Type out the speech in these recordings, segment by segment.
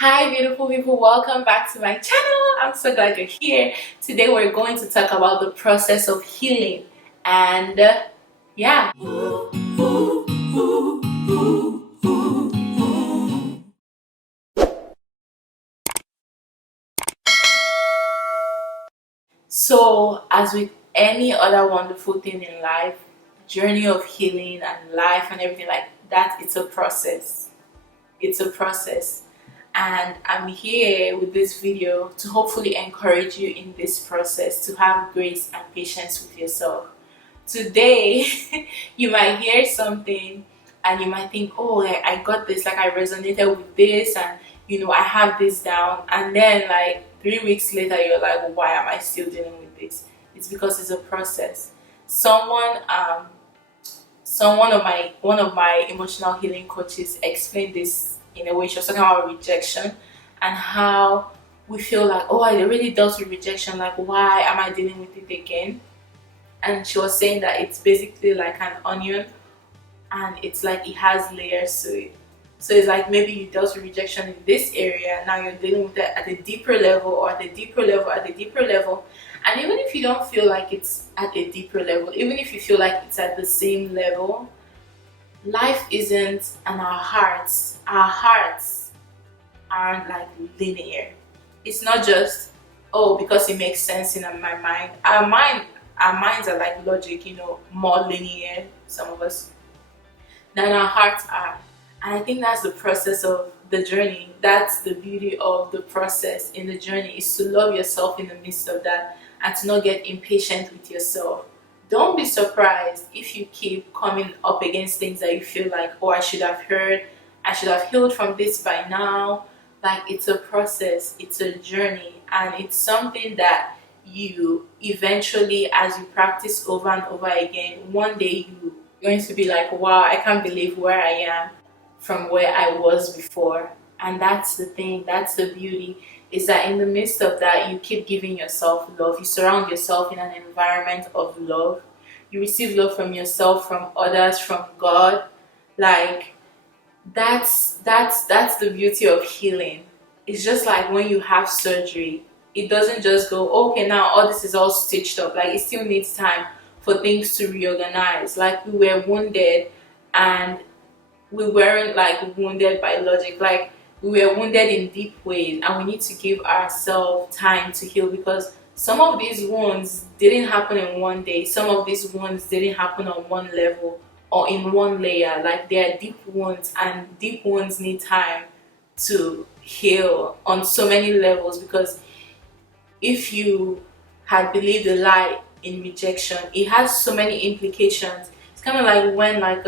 Hi beautiful people, welcome back to my channel. I'm so glad you're here. Today we're going to talk about the process of healing and yeah. So as with any other wonderful thing in life, journey of healing and life and everything like that, it's a process. It's a process. And I'm here with this video to hopefully encourage you in this process to have grace and patience with yourself. Today you might hear something and you might think, oh, I got this, like I resonated with this, and I have this down, and then like 3 weeks later you're like, why am I still dealing with this? It's because it's a process. Someone um someone of my one of my emotional healing coaches explained this in a way. She was talking about rejection and how we feel like, oh, I already dealt with rejection, like why am I dealing with it again? And she was saying that it's basically like an onion, and it's like it has layers to it. So it's like maybe you dealt with rejection in this area, now you're dealing with it at a deeper level, or at a deeper level, at a deeper level. And even if you don't feel like it's at a deeper level, even if you feel like it's at the same level, life isn't, and our hearts aren't like linear. It's not just, oh, because it makes sense in my mind. Our minds are like logic, more linear, some of us, than our hearts are. And I think that's the process of the journey. That's the beauty of the process in the journey, is to love yourself in the midst of that, and to not get impatient with yourself. Don't be surprised if you keep coming up against things that you feel like, oh, I should have heard, I should have healed from this by now. Like, it's a process, it's a journey, and it's something that you eventually, as you practice over and over again, one day you're going to be like, wow, I can't believe where I am from where I was before. And that's the thing, that's the beauty, is that in the midst of that, you keep giving yourself love. You surround yourself in an environment of love. You receive love from yourself, from others, from God. Like, that's the beauty of healing. It's just like when you have surgery, it doesn't just go, okay, now all this is all stitched up. Like, it still needs time for things to reorganize. Like, we were wounded, and we weren't like wounded by logic. Like, we were wounded in deep ways, and we need to give ourselves time to heal, because some of these wounds didn't happen in one day. Some of these wounds didn't happen on one level or in one layer. Like, they are deep wounds, and deep wounds need time to heal on so many levels. Because if you had believed a lie in rejection, it has so many implications. It's kind of like when, like,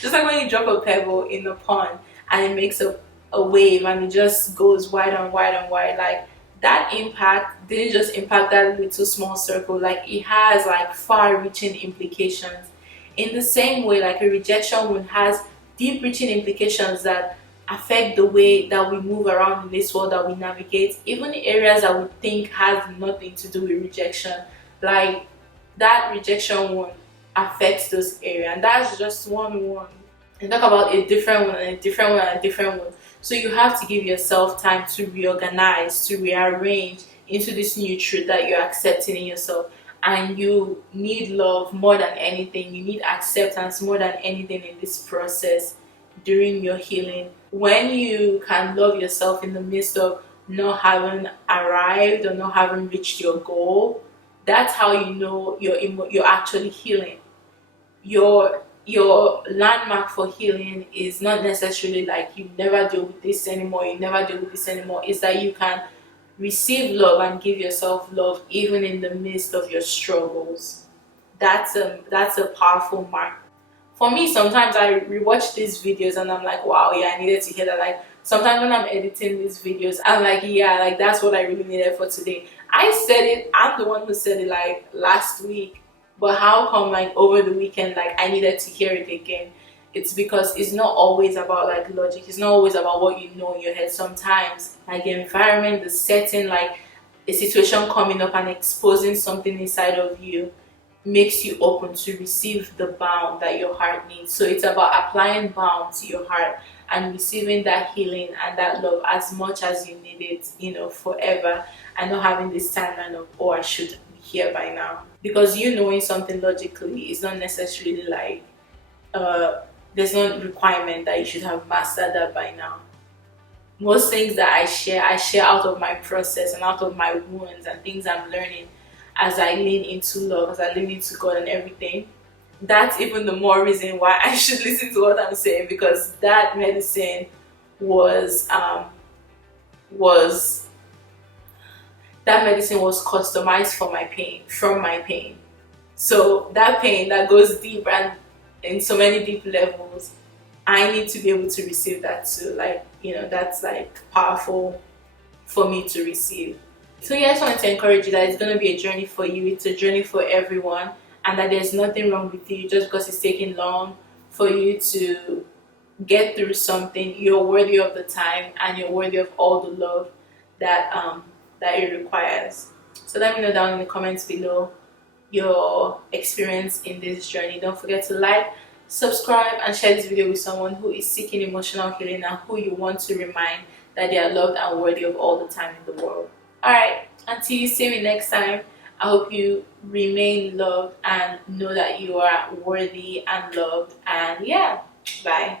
just like when you drop a pebble in the pond and it makes a wave, and it just goes wide and wide and wide. Like, that impact didn't just impact that little small circle, like it has like far reaching implications. In the same way, like a rejection wound has deep reaching implications that affect the way that we move around in this world, that we navigate, even areas that we think has nothing to do with rejection. Like, that rejection wound affects those areas, and that's just one. And talk about a different one, and a different one, and a different one. So you have to give yourself time to reorganize, to rearrange into this new truth that you're accepting in yourself. And you need love more than anything. You need acceptance more than anything in this process during your healing. When you can love yourself in the midst of not having arrived or not having reached your goal, that's how you know you're actually healing. Your landmark for healing is not necessarily like you never deal with this anymore, you never deal with this anymore. It's that you can receive love and give yourself love even in the midst of your struggles. That's a powerful mark. For me, sometimes I rewatch these videos and I'm like, wow, yeah, I needed to hear that. Like, sometimes when I'm editing these videos, I'm like, yeah, like that's what I really needed for today. I said it, I'm the one who said it like last week, but how come like over the weekend, like I needed to hear it again? It's because it's not always about like logic, it's not always about what you know in your head. Sometimes like the environment, the setting, like a situation coming up and exposing something inside of you makes you open to receive the balm that your heart needs. So it's about applying balm to your heart and receiving that healing and that love as much as you need it, forever, and not having this timeline of, oh, I should be here by now. Because you knowing something logically is not necessarily like, there's no requirement that you should have mastered that by now. Most things that I share out of my process and out of my wounds and things I'm learning as I lean into love, as I lean into God and everything. That's even the more reason why I should listen to what I'm saying, because that medicine was was that medicine was customized for my pain, from my pain. So that pain that goes deep and in so many deep levels, I need to be able to receive that too. Like, that's like powerful for me to receive. So yeah, I just wanted to encourage you that it's going to be a journey for you. It's a journey for everyone, and that there's nothing wrong with you just because it's taking long for you to get through something. You're worthy of the time, and you're worthy of all the love that it requires. So let me know down in the comments below your experience in this journey. Don't forget to like, subscribe, and share this video with someone who is seeking emotional healing and who you want to remind that they are loved and worthy of all the time in the world. Alright, until you see me next time, I hope you remain loved and know that you are worthy and loved. And yeah, bye.